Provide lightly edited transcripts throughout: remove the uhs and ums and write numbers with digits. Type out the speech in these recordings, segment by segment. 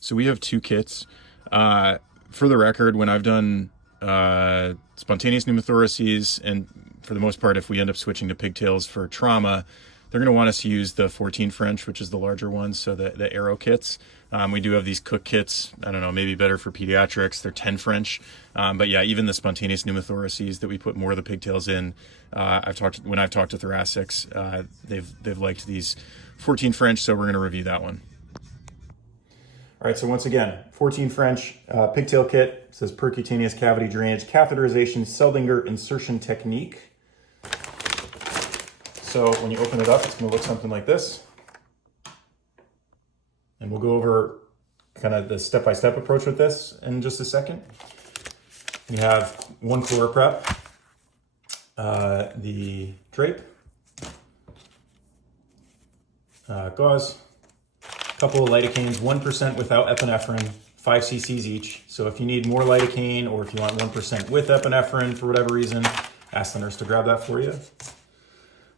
So we have two kits. For the record, when I've done spontaneous pneumothoraces, and for the most part, if we end up switching to pigtails for trauma, they're going to want us to use the 14 French, which is the larger ones, so the Arrow kits. We do have these Cook kits. I don't know, maybe better for pediatrics. They're 10 French. But yeah, even the spontaneous pneumothoraces that we put more of the pigtails in, when I've talked to thoracics, they've liked these 14 French, so we're going to review that one. All right, so once again, 14 French pigtail kit. It says percutaneous cavity drainage, catheterization, Seldinger insertion technique. So when you open it up, it's going to look something like this. And we'll go over kind of the step-by-step approach with this in just a second. You have one ChloraPrep, the drape, gauze, a couple of lidocaines, 1% without epinephrine, 5 cc's each. So if you need more lidocaine or if you want 1% with epinephrine for whatever reason, ask the nurse to grab that for you.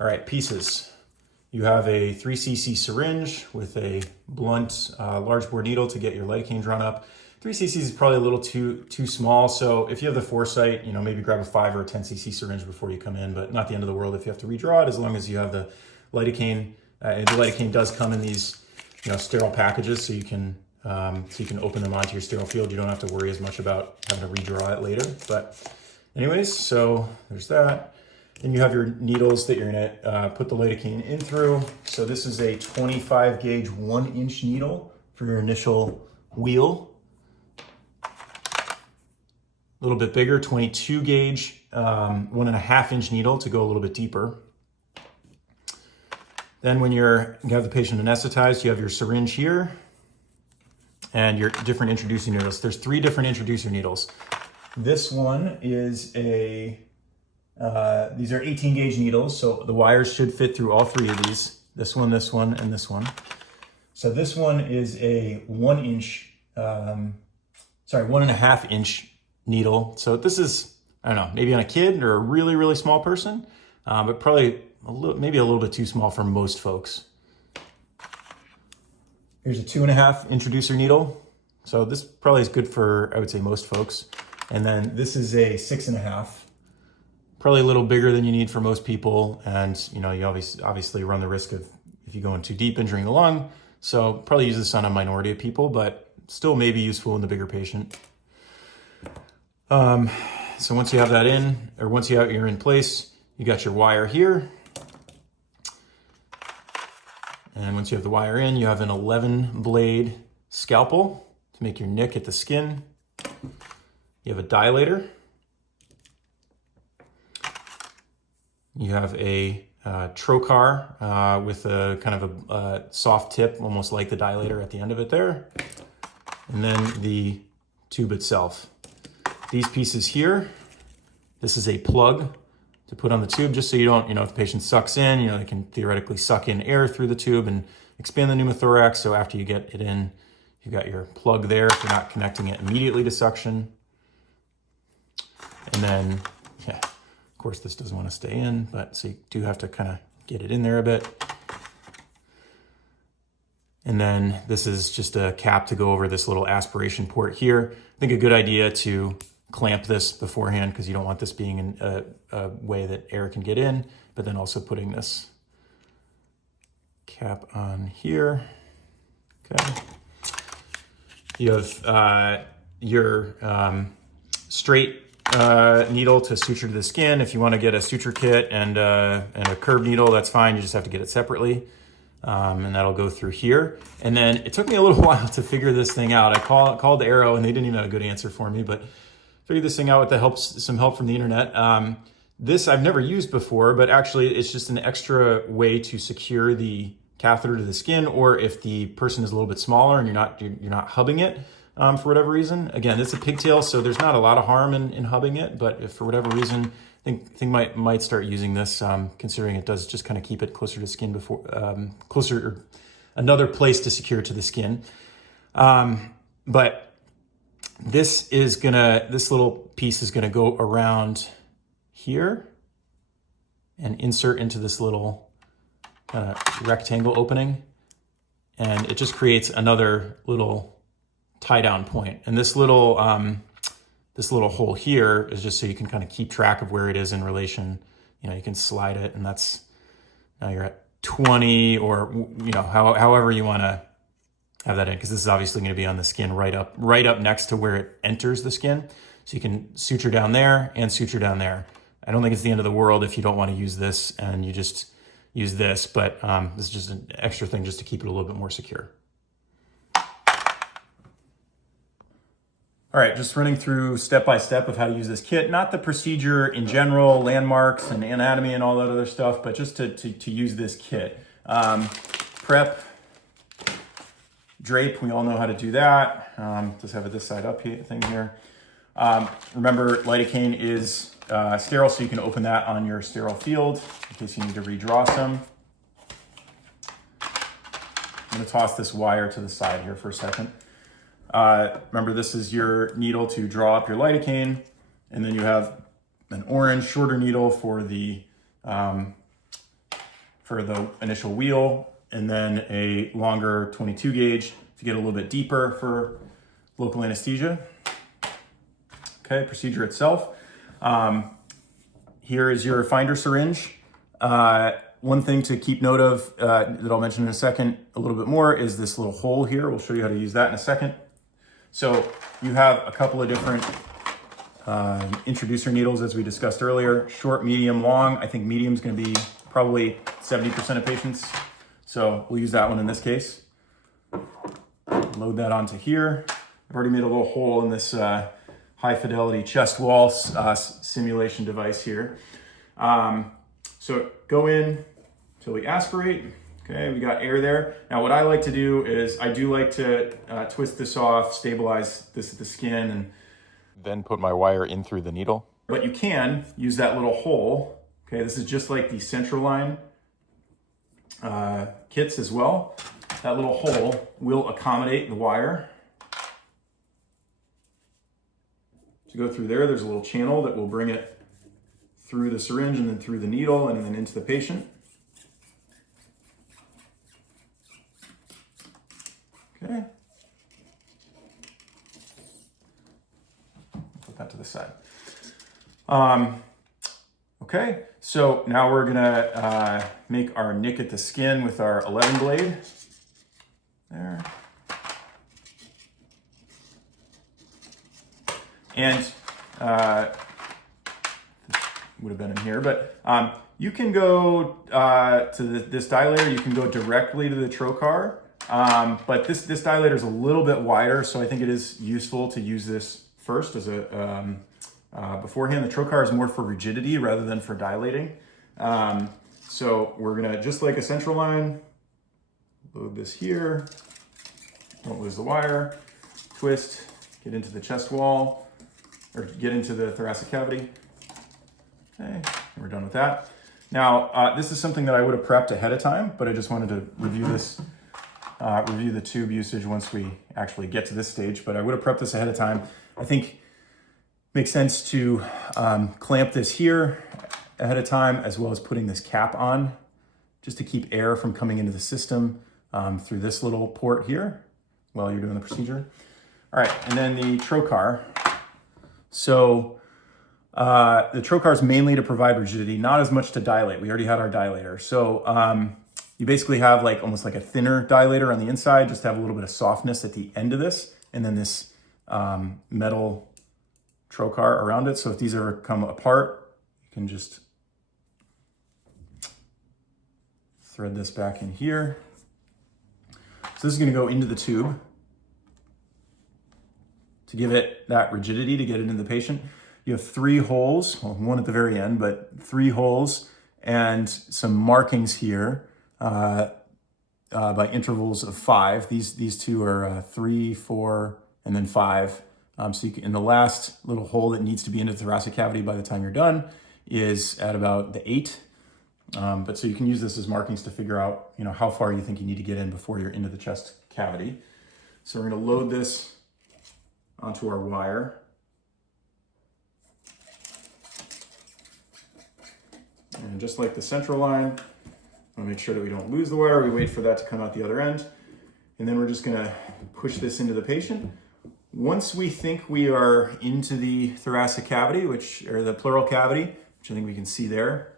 All right, pieces. You have a 3 cc syringe with a blunt large bore needle to get your lidocaine drawn up. 3 cc's is probably a little too small, so if you have the foresight, maybe grab a 5 or a 10 cc syringe before you come in, but not the end of the world if you have to redraw it, as long as you have the lidocaine. And the lidocaine does come in these sterile packages, so you can open them onto your sterile field. You don't have to worry as much about having to redraw it later. But anyways, so there's that. Then you have your needles that you're gonna put the lidocaine in through. So this is a 25 gauge 1-inch needle for your initial wheel. A little bit bigger, 22 gauge, 1.5-inch needle to go a little bit deeper. Then when you have the patient anesthetized, you have your syringe here and your different introducer needles. There's 3 different introducer needles. This one is these are 18 gauge needles, so the wires should fit through all 3 of these. This one, and this one. So this one is a 1.5-inch needle. So this is, I don't know, maybe on a kid or a really, really small person, but probably maybe a little bit too small for most folks. Here's a 2.5 introducer needle. So this probably is good for, I would say, most folks. And then this is a 6.5. Probably a little bigger than you need for most people. And you obviously run the risk of, if you go in too deep, injuring the lung. So probably use this on a minority of people, but still may be useful in the bigger patient. So once you have that in, or once you're in place, you got your wire here. And once you have the wire in, you have an 11 blade scalpel to make your nick at the skin. You have a dilator. You have a trocar with a kind of a soft tip, almost like the dilator at the end of it there. And then the tube itself. These pieces here, this is a plug to put on the tube, just so you don't, if the patient sucks in, they can theoretically suck in air through the tube and expand the pneumothorax. So after you get it in, you've got your plug there if you're not connecting it immediately to suction. And then, yeah, of course this doesn't want to stay in, but so you do have to kind of get it in there a bit. And then this is just a cap to go over this little aspiration port here. I think a good idea to clamp this beforehand, because you don't want this being in a way that air can get in, but then also putting this cap on here. Okay. You have your straight needle to suture to the skin. If you want to get a suture kit and a curved needle, that's fine. You just have to get it separately. And that'll go through here. And then it took me a little while to figure this thing out. I called Arrow and they didn't even have a good answer for me, but figured this thing out with some help from the internet. This I've never used before, but actually it's just an extra way to secure the catheter to the skin, or if the person is a little bit smaller and you're not hubbing it for whatever reason. Again, it's a pigtail, so there's not a lot of harm in hubbing it, but if for whatever reason, I think might start using this, considering it does just kind of keep it closer to skin or another place to secure to the skin. But this little piece is gonna go around here and insert into this little rectangle opening, and it just creates another little tie down point. And this little hole here is just so you can kind of keep track of where it is in relation. You know, you can slide it, and that's, now you're at 20, or, you know, however you want to have that in, because this is obviously going to be on the skin right up next to where it enters the skin. So you can suture down there and suture down there. I don't think it's the end of the world if you don't want to use this and you just use this, but this is just an extra thing just to keep it a little bit more secure. All right, just running through step by step of how to use this kit, not the procedure in general, landmarks and anatomy and all that other stuff, but just to use this kit. Prep, drape, we all know how to do that. Just have it this side up here, thing here. Remember, lidocaine is sterile, so you can open that on your sterile field in case you need to redraw some. I'm gonna toss this wire to the side here for a second. Remember, this is your needle to draw up your lidocaine, and then you have an orange shorter needle for the initial wheel, and then a longer 22 gauge to get a little bit deeper for local anesthesia. Okay, procedure itself. Here is your finder syringe. One thing to keep note of that I'll mention in a second a little bit more is this little hole here. We'll show you how to use that in a second. So you have a couple of different introducer needles, as we discussed earlier: short, medium, long. I think medium is going to be probably 70% of patients. So we'll use that one in this case. Load that onto here. I've already made a little hole in this high fidelity chest wall simulation device here. So go in till we aspirate. Okay, we got air there. Now what I like to do is I do like to twist this off, stabilize this at the skin, and then put my wire in through the needle. But you can use that little hole. Okay, this is just like the central line kits as well. That little hole will accommodate the wire. To go through there, there's a little channel that will bring it through the syringe and then through the needle and then into the patient. Okay. Put that to the side. Okay, so now we're gonna make our nick at the skin with our 11 blade. There. And would have been in here, but you can go to this dilator. You can go directly to the trocar. But this dilator is a little bit wider, so I think it is useful to use this first as a beforehand. The trocar is more for rigidity rather than for dilating. So we're gonna, just like a central line, load this here, don't lose the wire, twist, get into the chest wall, or get into the thoracic cavity. Okay, we're done with that. Now, this is something that I would have prepped ahead of time, but I just wanted to review this. Review the tube usage once we actually get to this stage, but I would have prepped this ahead of time. I think it makes sense to clamp this here ahead of time, as well as putting this cap on, just to keep air from coming into the system through this little port here while you're doing the procedure. All right, and then the trocar. So the trocar is mainly to provide rigidity, not as much to dilate. We already had our dilator. So you basically have like almost like a thinner dilator on the inside, just to have a little bit of softness at the end of this, and then this metal trocar around it. So if these ever come apart, you can just thread this back in here. So this is going to go into the tube to give it that rigidity, to get it into the patient. You have 3 holes, well, one at the very end, but 3 holes and some markings here by intervals of 5. These two are 3, 4, and then 5. So you can, and the last little hole that needs to be into the thoracic cavity by the time you're done is at about the 8. But so you can use this as markings to figure out, you know, how far you think you need to get in before you're into the chest cavity. So we're going to load this onto our wire. And just like the central line, I want to make sure that we don't lose the wire. We wait for that to come out the other end. And then we're just going to push this into the patient. once we think we are into the thoracic cavity, or the pleural cavity, which I think we can see there,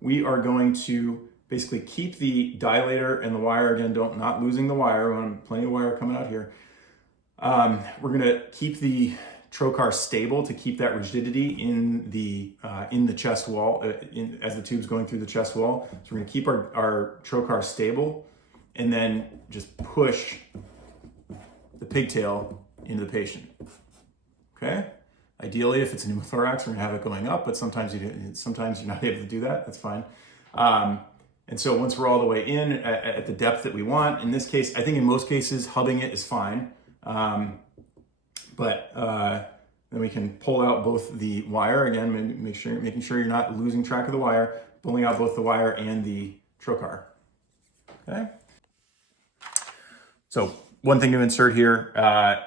we are going to basically keep the dilator and the wire, again, not losing the wire. We want plenty of wire coming out here. We're gonna keep the trocar stable to keep that rigidity in the chest wall, as the tube's going through the chest wall. So we're gonna keep our trocar stable and then just push the pigtail into the patient, okay? Ideally, if it's a pneumothorax, we're gonna have it going up, but sometimes you're not able to do that, that's fine. And so once we're all the way in at the depth that we want, in this case, I think in most cases, hubbing it is fine. But then we can pull out both the wire, again, making sure you're not losing track of the wire, pulling out both the wire and the trocar, okay? So one thing to insert here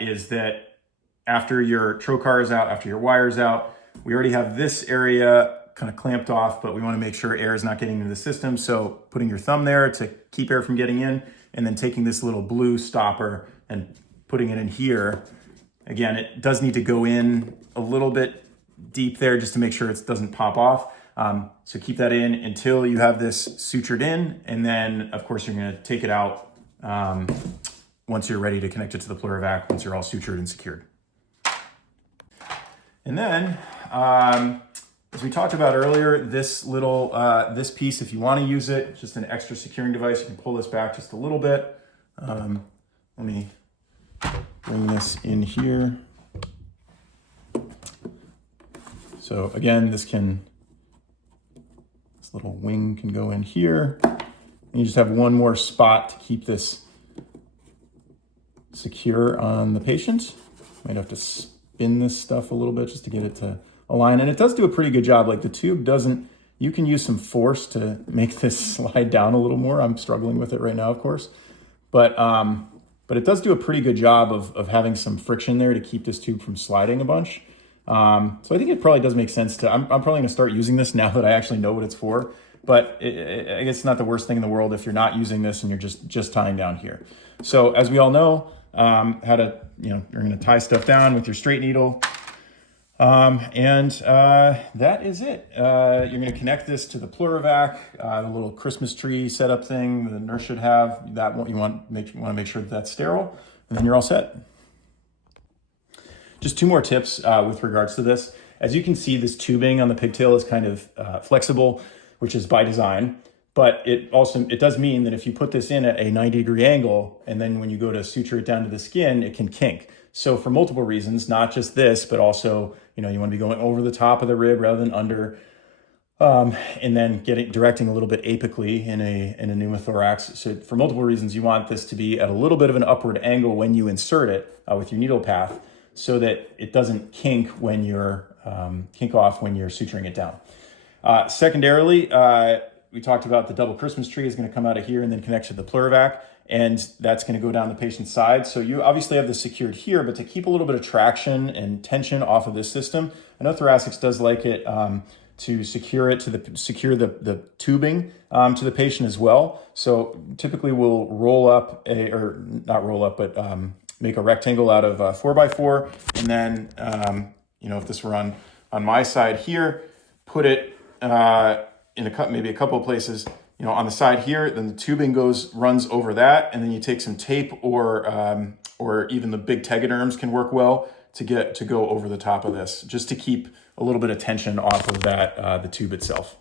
is that after your trocar is out, after your wire is out, we already have this area kind of clamped off, but we want to make sure air is not getting into the system. So putting your thumb there to keep air from getting in, and then taking this little blue stopper and putting it in here. Again, it does need to go in a little bit deep there just to make sure it doesn't pop off. So keep that in until you have this sutured in, and then of course you're going to take it out once you're ready to connect it to the pleurovac, once you're all sutured and secured. And then, as we talked about earlier, this little, this piece, if you want to use it, it's just an extra securing device. You can pull this back just a little bit. Let me bring this in here. So again, this little wing can go in here. And you just have one more spot to keep this secure on the patient. Might have to spin this stuff a little bit just to get it to align. And it does do a pretty good job. Like the tube doesn't, you can use some force to make this slide down a little more. I'm struggling with it right now, of course. But it does do a pretty good job of having some friction there to keep this tube from sliding a bunch. So I think it probably does make sense to, I'm probably gonna start using this now that I actually know what it's for. But I guess it's not the worst thing in the world if you're not using this and you're just tying down here. So as we all know, you're gonna tie stuff down with your straight needle. That is it. You're gonna connect this to the pleurovac, the little Christmas tree setup thing the nurse should have. That you want to make sure that that's sterile, and then you're all set. Just two more tips with regards to this. As you can see, this tubing on the pigtail is kind of flexible, which is by design. But it does mean that if you put this in at a 90-degree angle, and then when you go to suture it down to the skin, it can kink. So for multiple reasons, not just this, but also, you want to be going over the top of the rib rather than under, and then directing a little bit apically in a pneumothorax. So for multiple reasons, you want this to be at a little bit of an upward angle when you insert it with your needle path, so that it doesn't kink when you're kink off when you're suturing it down. Secondarily, we talked about the double Christmas tree is going to come out of here and then connect to the pleurovac, and that's going to go down the patient's side. So you obviously have this secured here, but to keep a little bit of traction and tension off of this system, I know thoracics does like it to secure it to the tubing to the patient as well. So typically we'll make a rectangle out of 4x4, and then if this were on my side here, put it maybe a couple of places, on the side here, then the tubing runs over that, and then you take some tape or even the big tegaderms can work well to go over the top of this, just to keep a little bit of tension off of that, the tube itself.